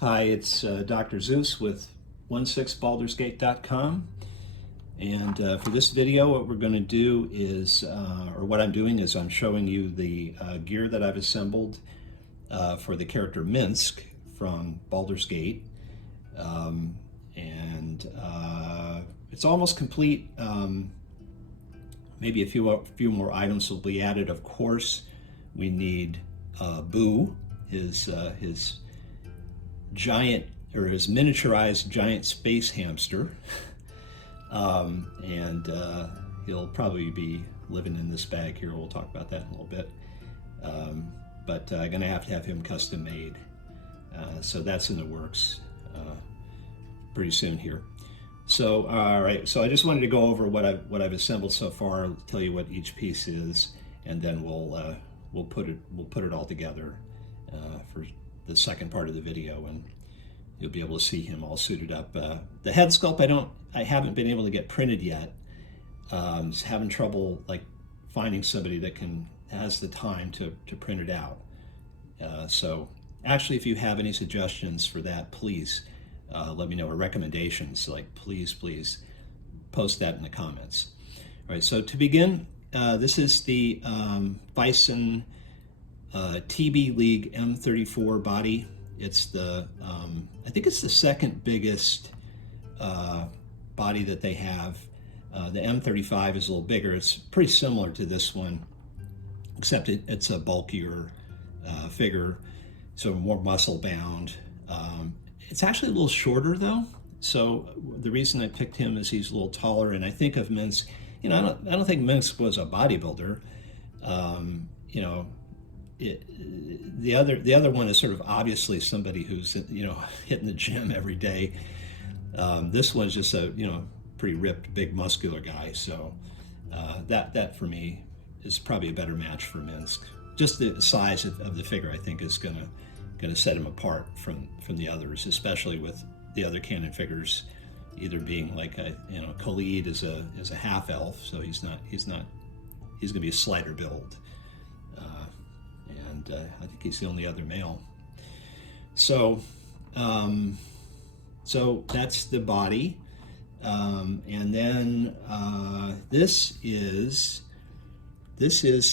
Hi, it's Dr. Zeus with 16baldersgate.com. And for this video, what we're going to do is, or what I'm doing is I'm showing you the gear that I've assembled for the character Minsc from Baldur's Gate. It's almost complete. Maybe a few more items will be added. Of course, we need Boo, his giant, or his miniaturized giant space hamster. He'll probably be living in this bag here. We'll talk about that in a little bit. But I'm gonna have to have him custom made. So that's in the works pretty soon here. So, all right, so I just wanted to go over what I've assembled so far, tell you what each piece is, and then we'll put it all together for the second part of the video, and you'll be able to see him all suited up. The head sculpt I haven't been able to get printed yet. Just having trouble like finding somebody that has the time to print it out. So actually, if you have any suggestions for that, please let me know, or recommendations, like please post that in the comments. All right, so to begin, this is the Bison TB League M34 body. It's the I think it's the second biggest body that they have. The M35 is a little bigger. It's pretty similar to this one, except it's a bulkier figure, so more muscle bound. It's actually a little shorter though. So the reason I picked him is he's a little taller, and I think of Minsc. You know, I don't think Minsc was a bodybuilder. You know, the other one is sort of obviously somebody who's, you know, hitting the gym every day. This one's just a, you know, pretty ripped, big, muscular guy. So that for me is probably a better match for Minsc. Just the size of the figure, I think, is gonna set him apart from the others, especially with the other canon figures either being like a, you know, Khalid is a half elf, so he's gonna be a slighter build. I think he's the only other male. So that's the body, and then this is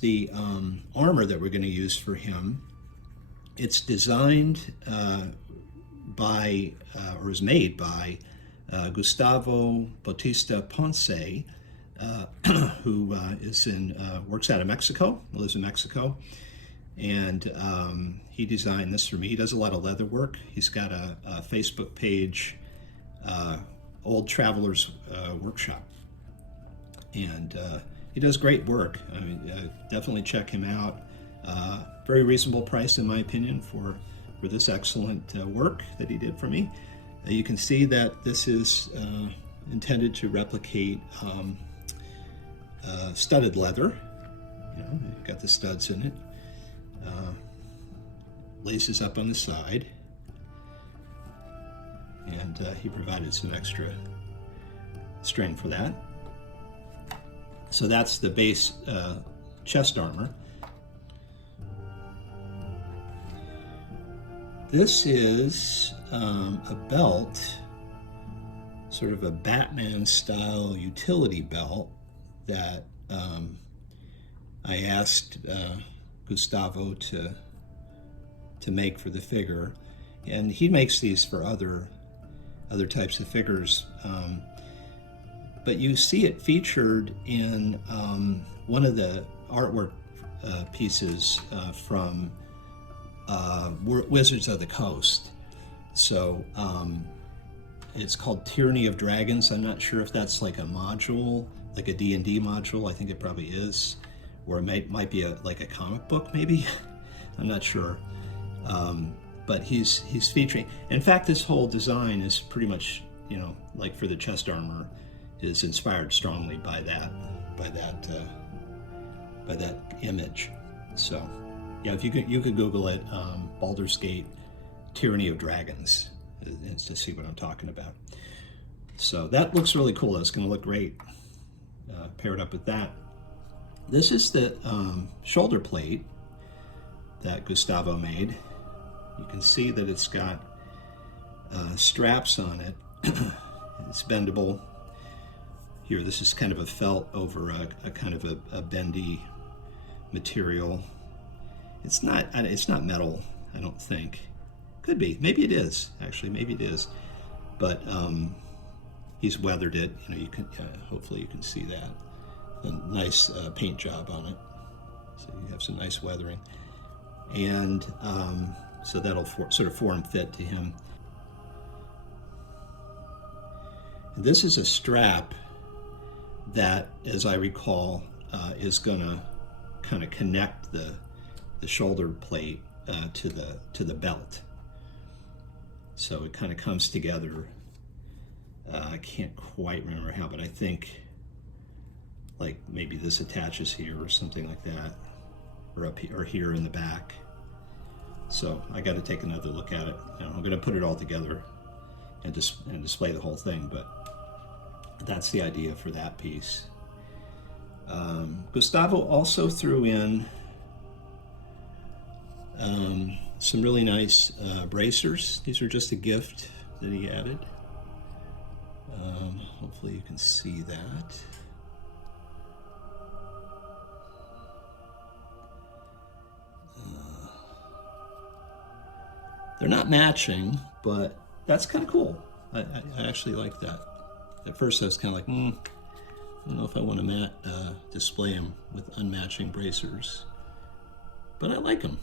the armor that we're going to use for him. It's designed by, or is made by Gustavo Bautista Ponce, who works out of Mexico, lives in Mexico. And he designed this for me. He does a lot of leather work. He's got a Facebook page, Old Travelers Workshop, and he does great work. I mean, definitely check him out. Very reasonable price, in my opinion, for this excellent work that he did for me. You can see that this is intended to replicate studded leather. You know, you've got the studs in it. Laces up on the side, and he provided some extra string for that. So that's the base chest armor. This is a belt, sort of a Batman style utility belt that I asked Gustavo to make for the figure, and he makes these for other types of figures, but you see it featured in one of the artwork pieces from Wizards of the Coast. So it's called Tyranny of Dragons. I'm not sure if that's like a module, like a D&D module. I think it probably is, or it might be like a comic book, maybe. I'm not sure. But he's featuring. In fact, this whole design is pretty much, you know, like for the chest armor, is inspired strongly by that image. So yeah, if you could Google it, Baldur's Gate Tyranny of Dragons, to see what I'm talking about. So that looks really cool. It's going to look great paired up with that. This is the shoulder plate that Gustavo made. You can see that it's got straps on it. It's bendable. Here, this is kind of a felt over a kind of a bendy material. It's not metal, I don't think. Could be. Maybe it is. Actually, maybe it is. But he's weathered it. You know, you can hopefully you can see that. A nice paint job on it. So you have some nice weathering, and so that'll sort of form fit to him. And this is a strap that, as I recall, is going to kind of connect the shoulder plate to the belt. So it kind of comes together. I can't quite remember how, but I think like maybe this attaches here or something like that, or up here, or here in the back. So I got to take another look at it. You know, I'm going to put it all together and display the whole thing, but that's the idea for that piece. Gustavo also threw in some really nice bracers. These are just a gift that he added. Hopefully you can see that. They're not matching, but that's kind of cool. I actually like that. At first I was kind of like, I don't know if I want to display them with unmatching bracers, but I like them.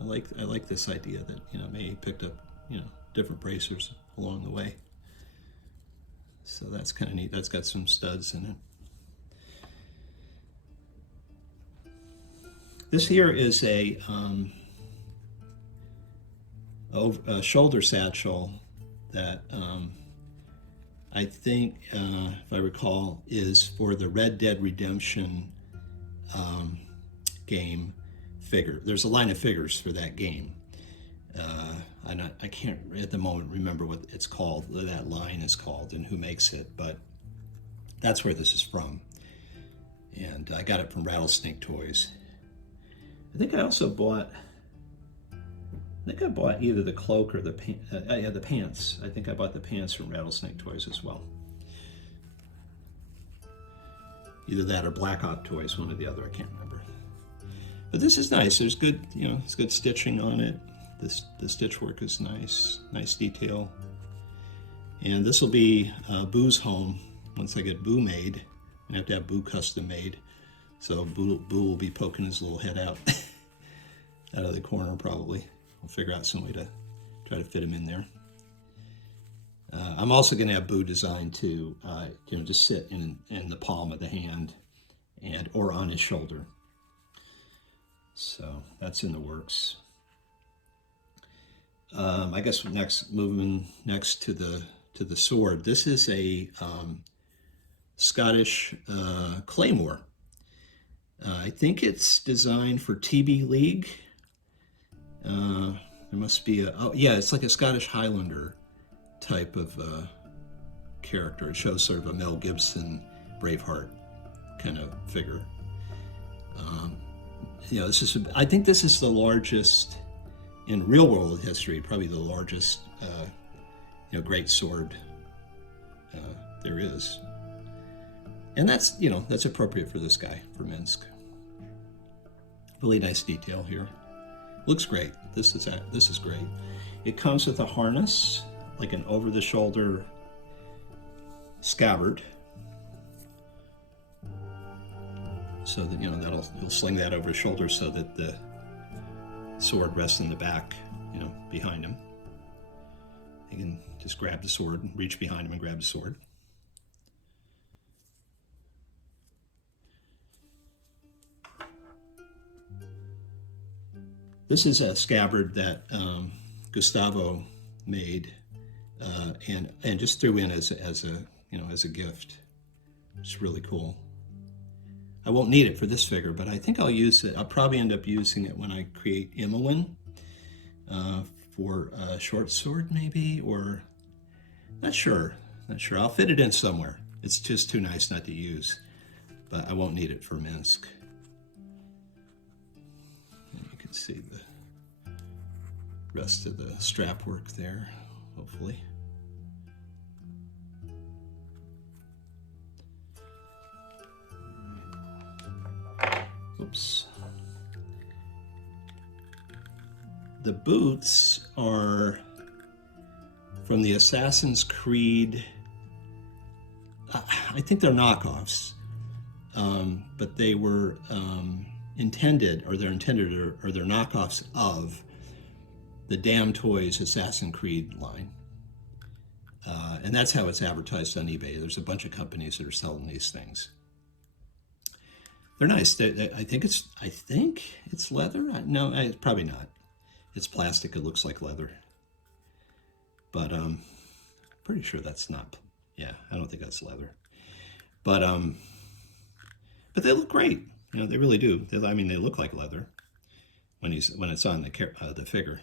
I like this idea that, you know, maybe he picked up, you know, different bracers along the way. So that's kind of neat. That's got some studs in it. This here is a shoulder satchel that I think, if I recall, is for the Red Dead Redemption game figure. There's a line of figures for that game. I can't at the moment remember what it's called, that line is called, and who makes it, but that's where this is from. And I got it from Rattlesnake Toys. I think I also bought, either the cloak or the the pants. I think I bought the pants from Rattlesnake Toys as well. Either that or Black Hawk Toys, one or the other, I can't remember. But this is nice. There's good, you know, it's good stitching on it. The stitch work is nice, nice detail. And this will be Boo's home. Once I get Boo made, I have to have Boo custom made. So Boo will be poking his little head out out of the corner probably. We'll figure out some way to try to fit him in there. I'm also going to have Boo designed to, you know, just sit in the palm of the hand or on his shoulder. So that's in the works. I guess moving next to the sword. This is a Scottish claymore. I think it's designed for TB League. There must be it's like a Scottish Highlander type of character. It shows sort of a Mel Gibson Braveheart kind of figure. You know, I think this is the largest in real world history, probably the largest you know, great sword there is. And that's, you know, that's appropriate for this guy, for Minsc. Really nice detail here. Looks great. This is great. It comes with a harness, like an over-the-shoulder scabbard, so that, you know, he'll sling that over his shoulder so that the sword rests in the back, you know, behind him. He can just grab the sword and reach behind him and grab the sword. This is a scabbard that Gustavo made and just threw in as a gift. It's really cool. I won't need it for this figure, but I think I'll use it. I'll probably end up using it when I create Imowen for a short sword, maybe, or not sure. I'll fit it in somewhere. It's just too nice not to use, but I won't need it for Minsc. And you can see the rest of the strap work there. hopefully. Oops. The boots are from the Assassin's Creed. I think they're knockoffs, but they were intended, or they're knockoffs of the Damn Toys Assassin's Creed line. And that's how it's advertised on eBay. There's a bunch of companies that are selling these things. They're nice. I think it's leather. No, it's probably not. It's plastic. It looks like leather. But pretty sure that's not. Yeah, I don't think that's leather. But they look great. You know, they really do. I mean, they look like leather when it's on the figure.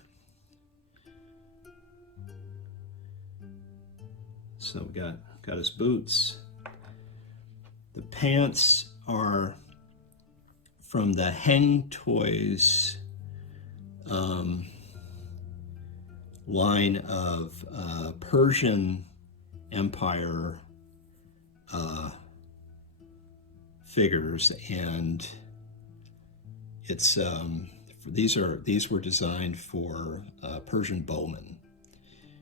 So we got his boots. The pants are from the Heng Toys line of Persian Empire figures, and it's these were designed for Persian bowmen.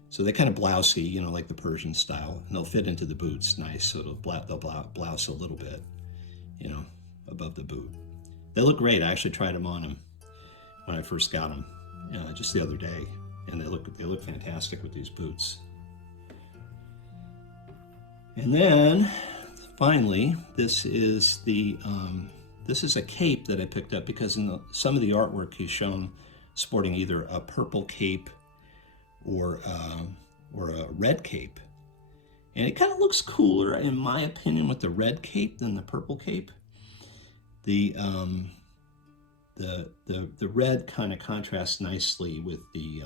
So they're kind of blousy, you know, like the Persian style, and they'll fit into the boots nice. So they'll blouse a little bit, you know, above the boot. They look great. I actually tried them on him when I first got them, just the other day, and they look fantastic with these boots. And then finally, this is a cape that I picked up because in some of the artwork he's shown sporting either a purple cape or a red cape, and it kind of looks cooler, in my opinion, with the red cape than the purple cape. The red kind of contrasts nicely with the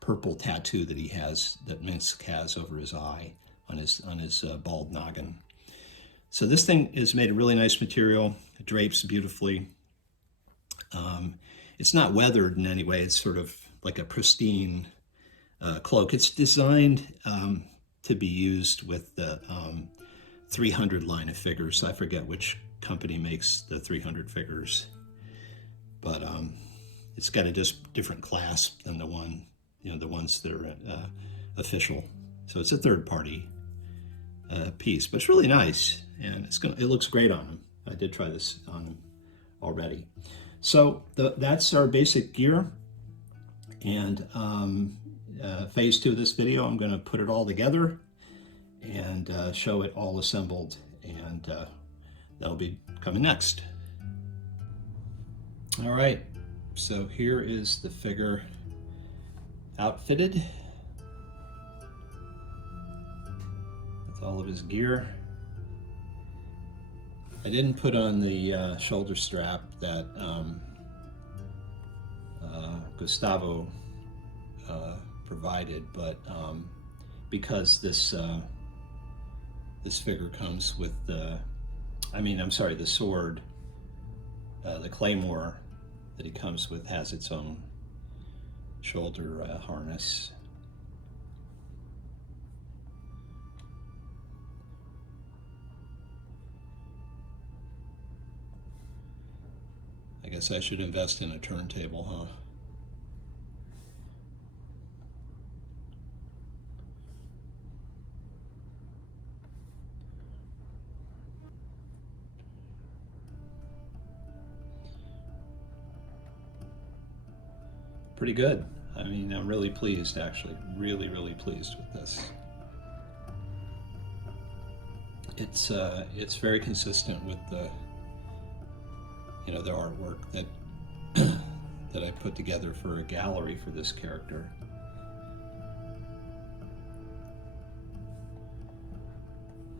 purple tattoo that he has, that Minsc has over his eye on his bald noggin. So this thing is made of really nice material. It drapes beautifully. It's not weathered in any way. It's sort of like a pristine cloak. It's designed to be used with the 300 line of figures. I forget which company makes the 300 figures, but it's got a just different clasp than the ones that are official. So it's a third-party piece, but it's really nice, and it looks great on him. I did try this on him already. So that's our basic gear, and phase 2 of this video, I'm going to put it all together and show it all assembled, and that'll be coming next. All right, so here is the figure outfitted with all of his gear. I didn't put on the shoulder strap that Gustavo provided, but because this figure comes with the sword, the claymore that he comes with has its own shoulder harness. I guess I should invest in a turntable, huh? Pretty good. I mean, I'm really pleased, actually. Really, really pleased with this. It's very consistent with the artwork that that I put together for a gallery for this character.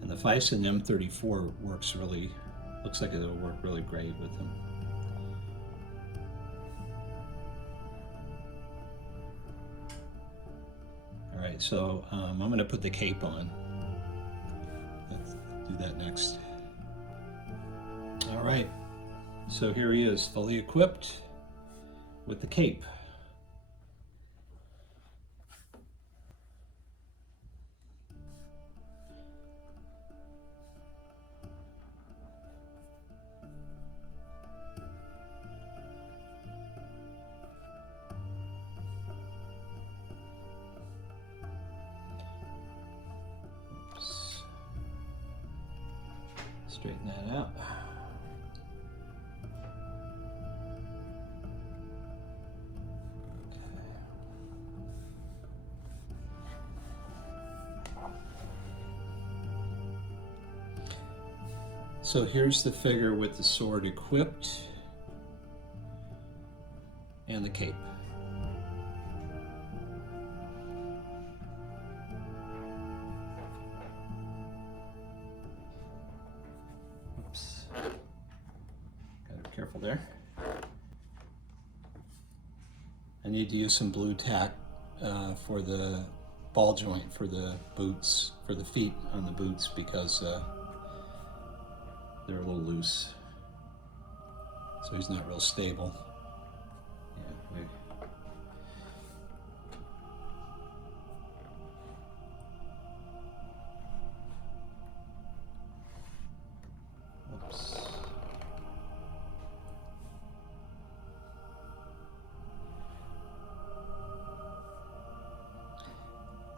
And the Fison M34 looks like it'll work really great with him. All right, so I'm going to put the cape on. Let's do that next. All right, so here he is, fully equipped with the cape. Straighten that out. So here's the figure with the sword equipped and the cape. Oops. Gotta be careful there. I need to use some blue tack for the ball joint for the boots, for the feet on the boots, because they're a little loose, so he's not real stable. Yeah,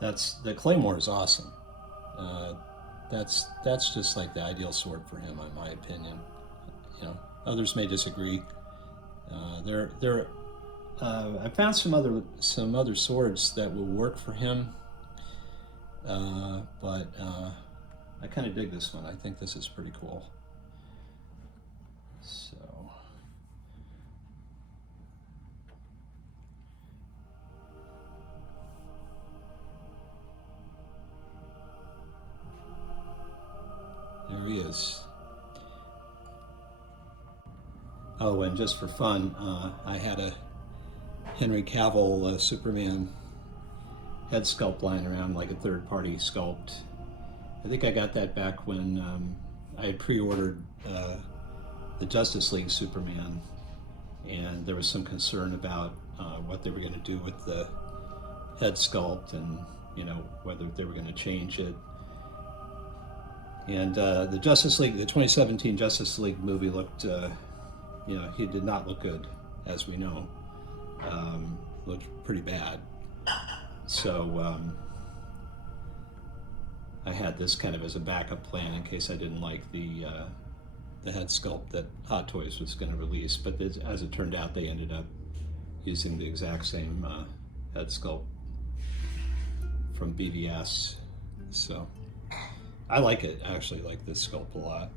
oops. The Claymore is awesome. That's just like the ideal sword for him, in my opinion. You know, others may disagree. I found some other swords that will work for him, but I kind of dig this one. I think this is pretty cool. So. There he is. Oh, and just for fun, I had a Henry Cavill Superman head sculpt lying around, like a third-party sculpt. I think I got that back when I had pre-ordered the Justice League Superman, and there was some concern about what they were going to do with the head sculpt, and whether they were going to change it. And the Justice League, the 2017 Justice League movie looked, he did not look good, as we know. Looked pretty bad. So I had this kind of as a backup plan in case I didn't like the head sculpt that Hot Toys was going to release. But as it turned out, they ended up using the exact same head sculpt from BVS. So I like it. I actually like this sculpt a lot.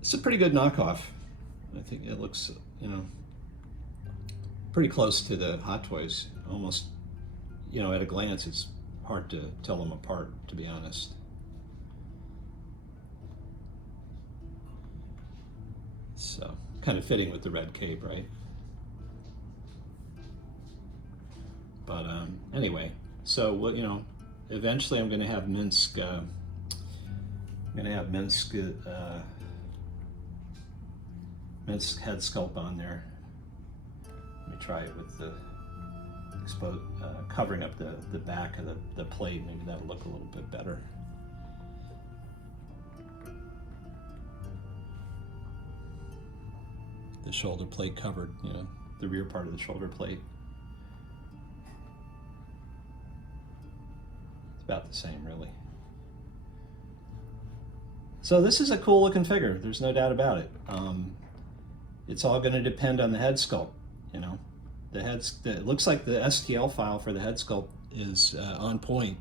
It's a pretty good knockoff. I think it looks, pretty close to the Hot Toys. Almost, at a glance, it's hard to tell them apart, to be honest. So, kind of fitting with the red cape, right? But anyway, so eventually I'm going to have Minsc. Minsc head sculpt on there. Let me try it with the covering up the back of the plate. Maybe that'll look a little bit better. The shoulder plate covered, the rear part of the shoulder plate. It's about the same, really. So this is a cool looking figure. There's no doubt about it. It's all going to depend on the head sculpt. It looks like the STL file for the head sculpt is on point.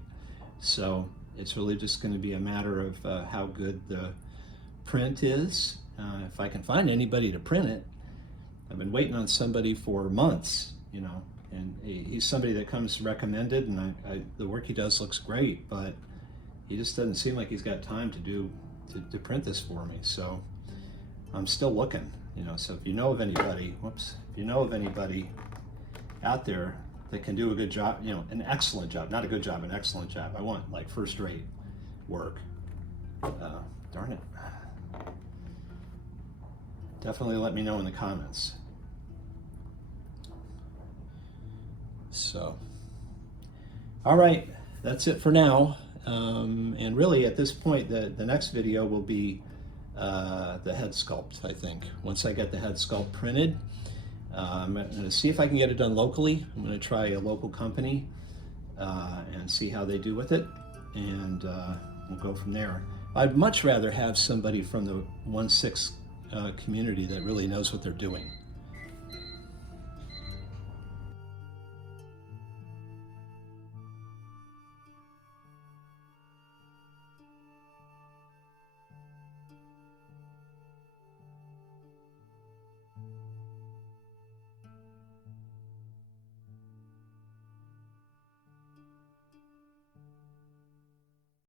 So it's really just going to be a matter of how good the print is. If I can find anybody to print it. I've been waiting on somebody for months, and he's somebody that comes recommended, and the work he does looks great, but he just doesn't seem like he's got time to print this for me. So I'm still looking, so if you know of anybody, out there that can do a good job, an excellent job, not a good job, an excellent job. I want like first-rate work. Darn it. Definitely let me know in the comments. So, all right, that's it for now. And really, at this point, the next video will be the head sculpt, I think. Once I get the head sculpt printed, I'm going to see if I can get it done locally. I'm going to try a local company and see how they do with it, and we'll go from there. I'd much rather have somebody from the 1/6 community that really knows what they're doing.